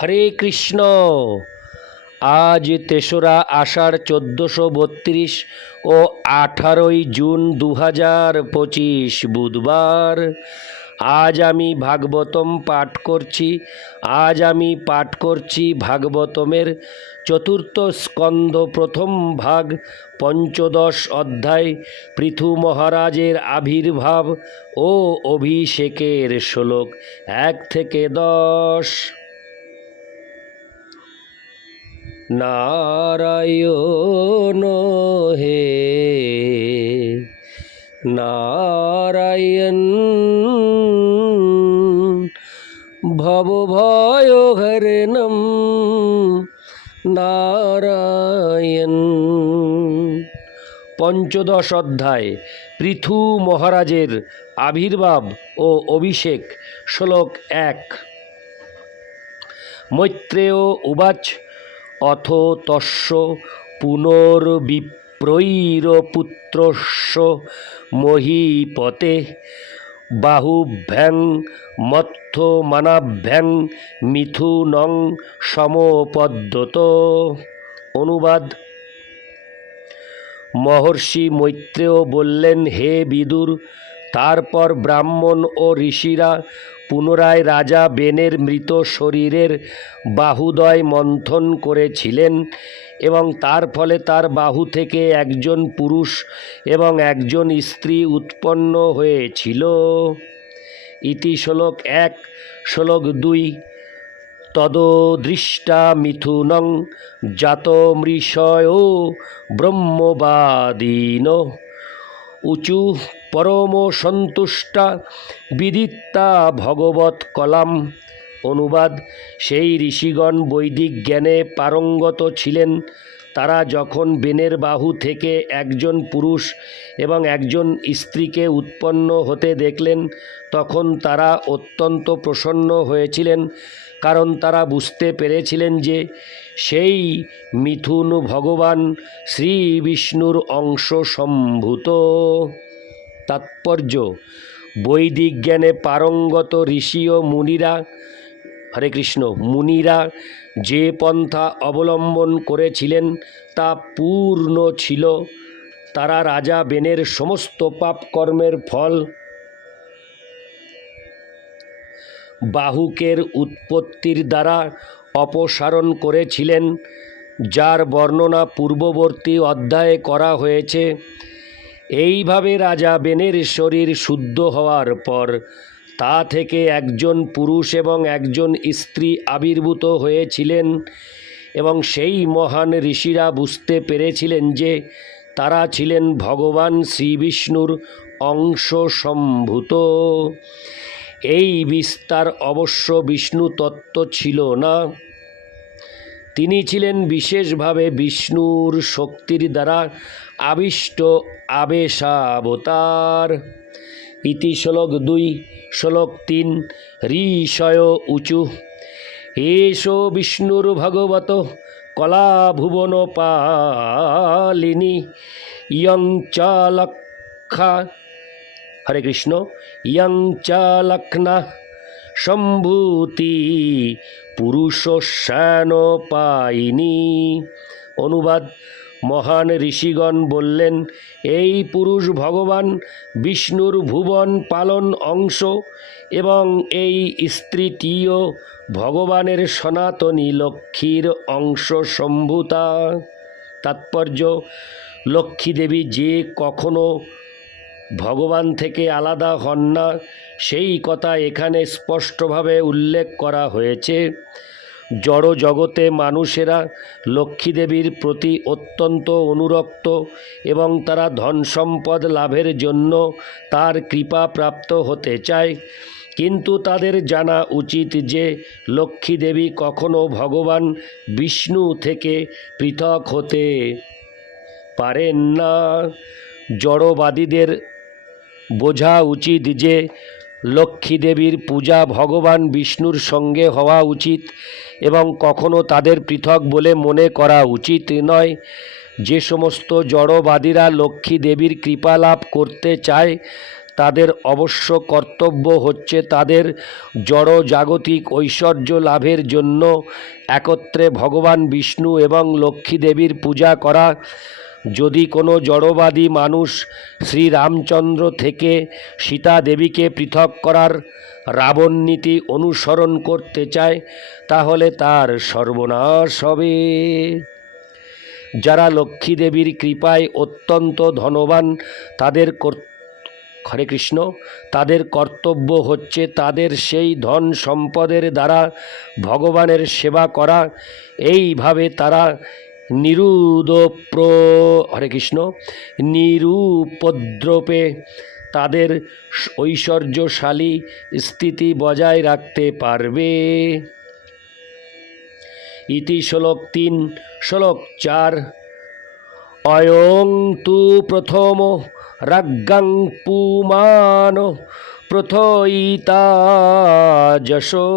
হরে কৃষ্ণ। আজ তেসরা আষাঢ় চোদ্দোশো বত্রিশ ও আঠারোই জুন দু হাজার পঁচিশ বুধবার। আজ আমি ভাগবতম পাঠ করছি। আজ আমি পাঠ করছি ভাগবতমের চতুর্থ স্কন্ধ প্রথম ভাগ, পঞ্চদশ অধ্যায়, পৃথু মহারাজের আবির্ভাব ও অভিষেকের শ্লোক এক থেকে দশ। নারায়ণ হে, নারায়ণ ভব ভবভয় হরেণম নারায়ণ। পঞ্চদশ অধ্যায়, পৃথু মহারাজের আবির্ভাব ও অভিষেক, শ্লোক এক। মৈত্রেয় উবাচ অথ তস্য পুনর্বিপ্রৈরপুত্রস্য মহীপতে বাহুভ্যাং মথ্যমানাভ্যাং মিথুনং সমপদ্যত। অনুবাদ। মহর্ষি মৈত্রেয় বললেন হে বিদুর তারপর ব্রাহ্মণ ও ঋষিরা পুনরায় রাজা বেনের মৃত শরীরের বাহুদয় মন্থন করেছিলেন এবং তার ফলে তার বাহু থেকে একজন পুরুষ এবং একজন স্ত্রী উৎপন্ন হয়েছিল। ইতি শ্লোক এক, শ্লোক দুই, তদদৃষ্টা মিথুনং জাত মৃষয় ব্রহ্মবাদীন। উঁচু পরম সন্তুষ্টা বিদিত্তা ভগবত কলাম। অনুবাদ, সেই ঋষিগণ বৈদিক জ্ঞানে পারঙ্গত ছিলেন। তারা যখন বেনের বাহু থেকে একজন পুরুষ এবং একজন স্ত্রীকে উৎপন্ন হতে দেখলেন, তখন তারা অত্যন্ত প্রসন্ন হয়েছিলেন। কারণ তারা বুঝতে পেরেছিলেন যে সেই মিথুন ভগবান শ্রী বিষ্ণুর অংশ সম্ভূত। তাৎপর্য, বৈদিক জ্ঞানে পারঙ্গত ঋষি ও মুনিরা, হরে কৃষ্ণ, মুনিরা যে পন্থা অবলম্বন করেছিলেন তা পূর্ণ ছিল। তারা রাজা বেনের সমস্ত পাপ কর্মের ফল বাহুকের উৎপত্তির দ্বারা অপসারণ করেছিলেন, যার বর্ণনা পূর্ববর্তী অধ্যায়ে করা হয়েছে। এইভাবে রাজা বেনের শরীর শুদ্ধ হওয়ার পর তা থেকে একজন পুরুষ এবং একজন স্ত্রী আবির্ভূত হয়েছিলেন এবং সেই মহান ঋষিরা বুঝতে পেরেছিলেন যে তারা ছিলেন ভগবান শ্রীবিষ্ণুর অংশ সম্ভূত এই বিস্তার অবশ্য বিষ্ণু তত্ত্ব ছিল না। তিনি ছিলেন বিশেষভাবে বিষ্ণুর শক্তির দ্বারা আবিষ্ট আবেশাবতার। ইতি শ্লোক দুই, শ্লোক তিন ঋষয় উঁচু। এষ বিষ্ণুর ভগবত কলা ভুবন পালিনী ইয়ং হরে কৃষ্ণ। ইয়ং চালক্না সম্ভূতি পুরুষ শ্যান পাইনি। অনুবাদ, মহান ঋষিগণ বললেন, এই পুরুষ ভগবান বিষ্ণুর ভুবন পালন অংশ এবং এই স্ত্রীটিও ভগবানের সনাতনী লক্ষ্মীর অংশ সম্ভূতা। তাৎপর্য, লক্ষ্মী দেবী যে কখনো ভগবান থেকে আলাদা হন না। সেই কথা এখানে স্পষ্টভাবে উল্লেখ করা হয়েছে। জড় জগতে মানুষেরা লক্ষ্মী দেবীর প্রতি অত্যন্ত অনুরক্ত এবং তারা ধন সম্পদ লাভের জন্য তার কৃপা প্রাপ্ত হতে চায়। কিন্তু তাদের জানা উচিত যে লক্ষ্মী দেবী কখনো ভগবান বিষ্ণু থেকে পৃথক হতে পারেন না। জড়বাদীদের বোঝা উচিত যে লক্ষ্মী দেবীর পূজা ভগবান বিষ্ণুর সঙ্গে হওয়া উচিত এবং কখনো তাদের পৃথক বলে মনে করা উচিত নয়। যে সমস্ত জড়বাদীরা লক্ষ্মী দেবীর কৃপা লাভ করতে চায়, তাদের অবশ্য কর্তব্য হচ্ছে তাদের জড় জাগতিক ঐশ্বর্য লাভের জন্য একত্রে ভগবান বিষ্ণু এবং লক্ষ্মী দেবীর পূজা করা। যদি কোনো জড়বাদী মানুষ শ্রীরামচন্দ্র থেকে সীতা দেবীকে পৃথক করার রাবণ নীতি অনুসরণ করতে চায়, তাহলে তার সর্বনাশ হবে। যারা লক্ষ্মী দেবীর কৃপায় অত্যন্ত ধনবান, তাদের হরে কৃষ্ণ, তাদের কর্তব্য হচ্ছে তাদের সেই ধন সম্পদের দ্বারা ভগবানের সেবা করা। এইভাবে তারা নিরুদপ্র, হরে কৃষ্ণ, নিরুপদ্রপে তাদের ঐশ্বর্যশালী স্থিতি বজায় রাখতে পারবে। ইতি শ্লোক তিন, শ্লোক চার, অয়ং তু প্রথম রাজ্ঞাং পুমান প্রথয়িতা যশো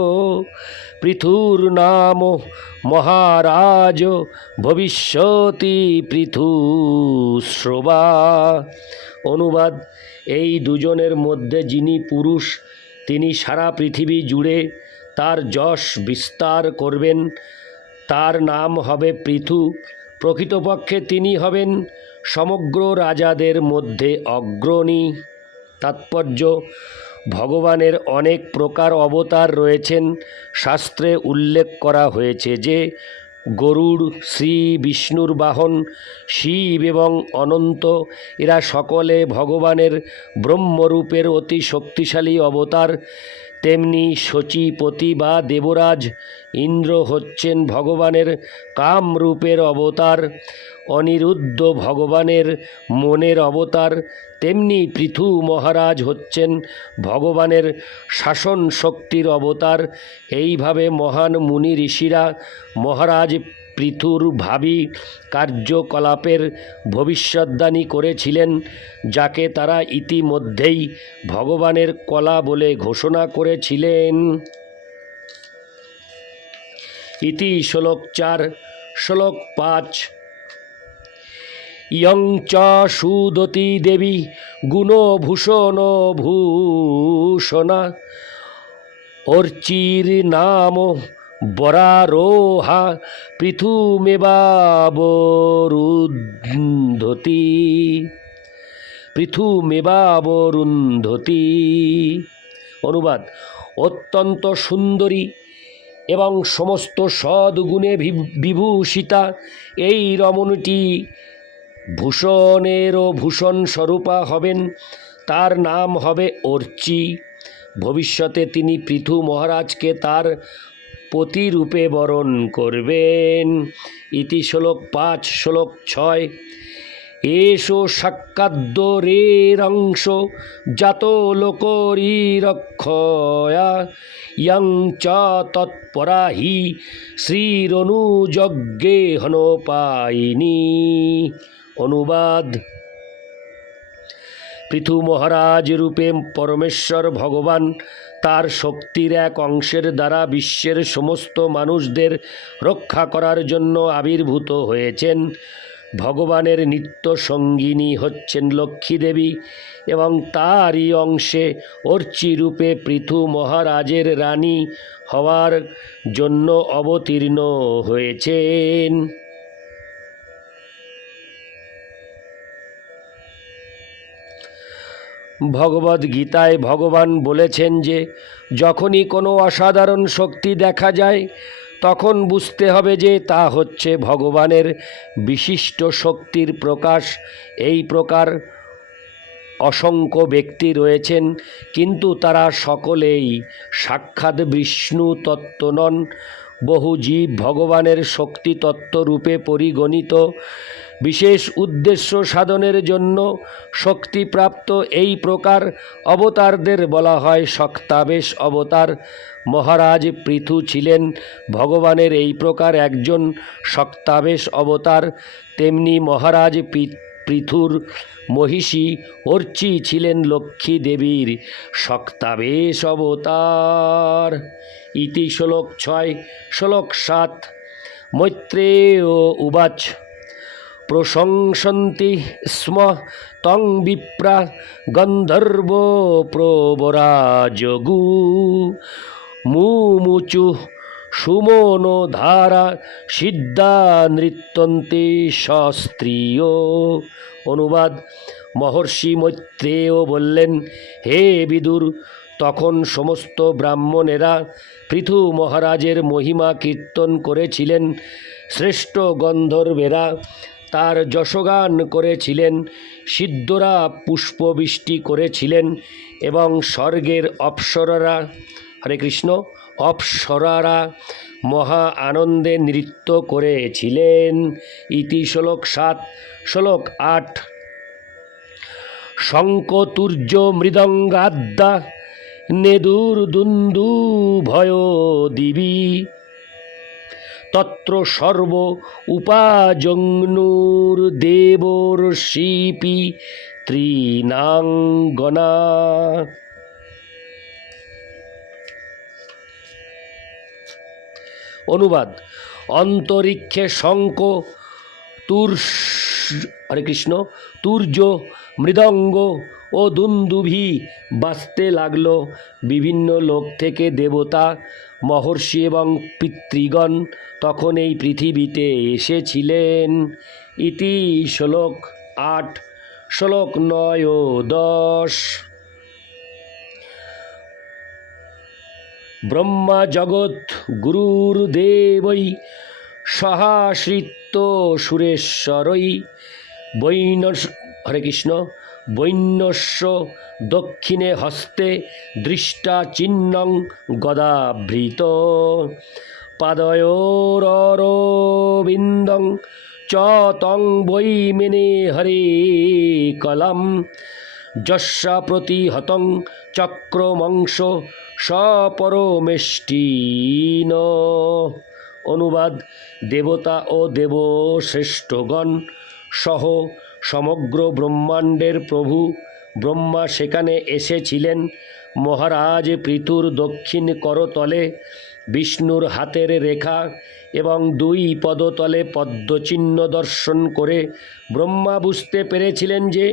পৃথুর্নাম মহারাজ, ভবিষ্যতি পৃথু শ্রবা অনুবাদ, এই দুজনের মধ্যে যিনি পুরুষ, তিনি সারা পৃথিবী জুড়ে তার যশ বিস্তার করবেন। তার নাম হবে পৃথু। প্রকৃতপক্ষে তিনি হবেন সমগ্র রাজাদের মধ্যে অগ্রণী। তাৎপর্য। ভগবানের অনেক প্রকার অবতার রয়েছেন, শাস্ত্রে উল্লেখ করা হয়েছে যে, গরুড়, শ্রী, বিষ্ণুর বাহন, শিব এবং অনন্ত, এরা সকলে ভগবানের ব্রহ্মরূপের অতি শক্তিশালী অবতার। তেমনি শচীপতি বা দেবরাজ, ইন্দ্র হচ্ছেন ভগবানের কামরূপের অবতার। অনিরুদ্ধ ভগবানের মনের অবতার, তেমনি পৃথু মহারাজ হচ্ছেন ভগবানের শাসন শক্তির অবতার। এইভাবে মহান মুনি ঋষিরা মহারাজ পৃথুর ভাবি কার্যকলাপের ভবিষ্যদ্বাণী করেছিলেন, যাকে তারা ইতিমধ্যেই ভগবানের কলা বলে ঘোষণা করেছিলেন। ইতি শ্লোক চার, শ্লোক পাঁচ ইয়ং চ সুদতী দেবী গুণভূষণ ভূষণা অর্চির নাম বরারোহা পৃথুমেবাবরুদ্ধতি পৃথুমেবাবরুন্ধতি অনুবাদ, অত্যন্ত সুন্দরী এবং সমস্ত সদ্গুণে বিভূষিতা। এই রমণীটি ভূষণেরও ভূষণ স্বরূপা হবেন, তার নাম হবে অর্চি। ভবিষ্যতে তিনি পৃথু মহারাজকে তার পতিরূপে বরণ করবেন। ইতি শ্লোক পাঁচ, শ্লোক ছয়। এসো এষো সাক্ষাদ্দরেরংশ জাত লোকরীরক্ষয়া, ইয়ং চ তৎপরা হি শ্রীরনুযজ্ঞে হনোপায়িনী। অনুবাদ। পৃথু মহারাজ রূপে পরমেশ্বর ভগবান তার শক্তির এক অংশের দ্বারা বিশ্বের সমস্ত মানুষদের রক্ষা করার জন্য আবির্ভূত হয়েছেন। ভগবানের নিত্য সঙ্গিনী হচ্ছেন লক্ষ্মী দেবী এবং তারই অংশে অর্চি রূপে পৃথু মহারাজের রানী হওয়ার জন্য অবতীর্ণ হয়েছেন। ভগবদ গীতায় ভগবান বলেছেন যে, যখনই কোনো অসাধারণ শক্তি দেখা যায়, তখন বুঝতে হবে যে তা হচ্ছে ভগবানের বিশিষ্ট শক্তির প্রকাশ। এই প্রকার অসংখ্য ব্যক্তি রয়েছেন, কিন্তু তারা সকলেই সাক্ষাৎ বিষ্ণু তত্ত্ব নন। বহু জীব ভগবানের শক্তি তত্ত্ব রূপে পরিগণিত। বিশেষ উদ্দেশ্য সাধনের জন্য শক্তিপ্রাপ্ত এই প্রকার অবতারদের বলা হয় শক্তাবেশ অবতার। মহারাজ পৃথু ছিলেন ভগবানের এই প্রকার একজন শক্তাবেশ অবতার। তেমনি মহারাজ পৃথুর মহিষী অর্চি ছিলেন লক্ষ্মী দেবীর শক্তাবেশ অবতার ইতি শ্লোক ছয়, শ্লোক সাত মৈত্রেয় উবাচ। প্রশংসন্তি স্ম তং বিপ্রা গন্ধর্ব প্রবরাজগু। মুমুচু সুমনো ধারা সিদ্ধা নৃত্যন্তে সস্ত্রীয় অনুবাদ, মহর্ষি মৈত্রেয় বললেন, হে বিদুর, তখন সমস্ত ব্রাহ্মণেরা পৃথু মহারাজের মহিমা কীর্তন করেছিলেন। শ্রেষ্ঠ গন্ধর্বেরা তার যশগান করেছিলেন। সিদ্ধরা পুষ্পবৃষ্টি করেছিলেন এবং স্বর্গের অপ্সররা, হরে কৃষ্ণ। অপ্সরারা মহা আনন্দে নৃত্য করেছিলেন। ইতি শ্লোক সাত, শ্লোক আট। শঙ্কতুর্য মৃদঙ্গাদ্যা নেদুর দুন্দু ভয় দিবি। তত্র সর্ব উপাজংনুর দেবর শিপি ত্রিনাঙ্গনা। অনুবাদ। অন্তরিক্ষে শঙ্ক তুর হরে কৃষ্ণ, তুর্য, মৃদঙ্গ ও দুন্দুভি বাঁচতে লাগল। বিভিন্ন লোক থেকে দেবতা, মহর্ষি এবং পিতৃগণ তখন এই পৃথিবীতে এসেছিলেন। ইতি শ্লোক আট, শ্লোক নয় ও দশ। ব্রহ্মা জগৎ গুরুর্দেবৈ সহাশ্রিত সুরেশ্বরৈ বৈনস হরে কৃষ্ণ বৈন্যস্য দক্ষিণে হস্তে দৃষ্টা চিহ্নং গদাভৃত। পাদয়োরবিন্দং চ তং বৈ মেনে হরে কলম। যস্যা প্রতিহতং চক্রমংশ সপরমেষ্টিন অনুবাদ দেবতা ও দেব শ্রেষ্ঠগণ সহ সমগ্র ব্রহ্মাণ্ডের প্রভু ব্রহ্মা সেখানে এসেছিলেন। মহারাজ পৃথুর দক্ষিণ করতলে বিষ্ণুর হাতের রেখা এবং দুই পদতলে পদ্মচিহ্ন দর্শন করে ব্রহ্মা বুঝতে পেরেছিলেন যে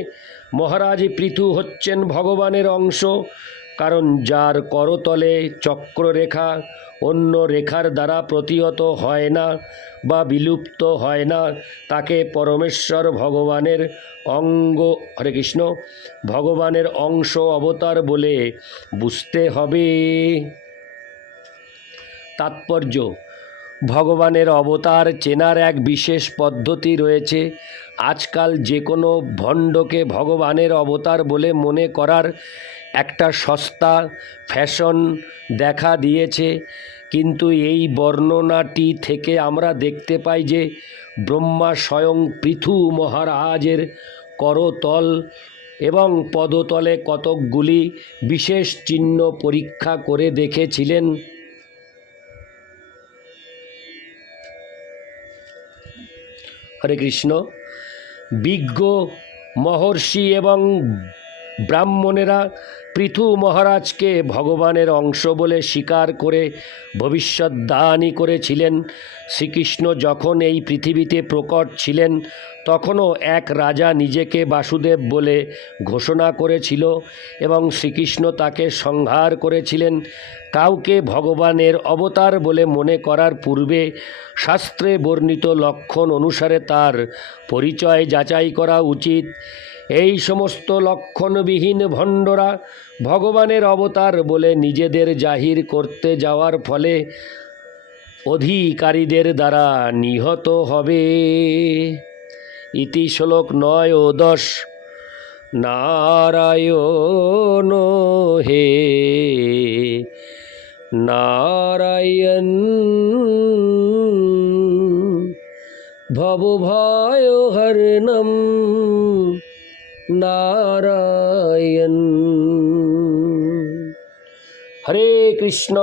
মহারাজ পৃথু হচ্ছেন ভগবানের অংশ। কারণ যার করতলে চক্ররেখা অন্য রেখার দ্বারা প্রতিহত হয় না বা বিলুপ্ত হয় না, তাকে পরমেশ্বর ভগবানের অঙ্গ, হরে কৃষ্ণ, ভগবানের অংশ অবতার বলে বুঝতে হবে। তাৎপর্য, ভগবানের অবতার চেনার এক বিশেষ পদ্ধতি রয়েছে। আজকাল যে কোনো ভণ্ডকে ভগবানের অবতার বলে মনে করার একটা সস্তা ফ্যাশন দেখা দিয়েছে, কিন্তু এই বর্ণনাটি থেকে আমরা দেখতে পাই যে ব্রহ্মা স্বয়ং পৃথু মহারাজের করতল এবং পদতলে কতকগুলি বিশেষ চিহ্ন পরীক্ষা করে দেখেছিলেন। হরে কৃষ্ণ। বিজ্ঞ মহর্ষি এবং ব্রাহ্মণেরা পৃথু মহারাজকে ভগবানের অংশ বলে স্বীকার করে ভবিষ্যৎদানী করেছিলেন। শ্রীকৃষ্ণ যখন এই পৃথিবীতে প্রকট ছিলেন, তখনও এক রাজা নিজেকে বাসুদেব বলে ঘোষণা করেছিল এবং শ্রীকৃষ্ণ তাকে সংহার করেছিলেন। কাউকে ভগবানের অবতার বলে মনে করার পূর্বে শাস্ত্রে বর্ণিত লক্ষণ অনুসারে তার পরিচয় যাচাই করা উচিত। এই সমস্ত লক্ষণবিহীন ভণ্ডরা ভগবানের অবতার বলে নিজেদের জাহির করতে যাওয়ার ফলে অধিকারীদের দ্বারা নিহত হবে। ইতি শ্লোক নয় ও দশ। নারায়ণ হে, নারায়ণ ভবভয় হরণম নারায়ণ। হরে কৃষ্ণ।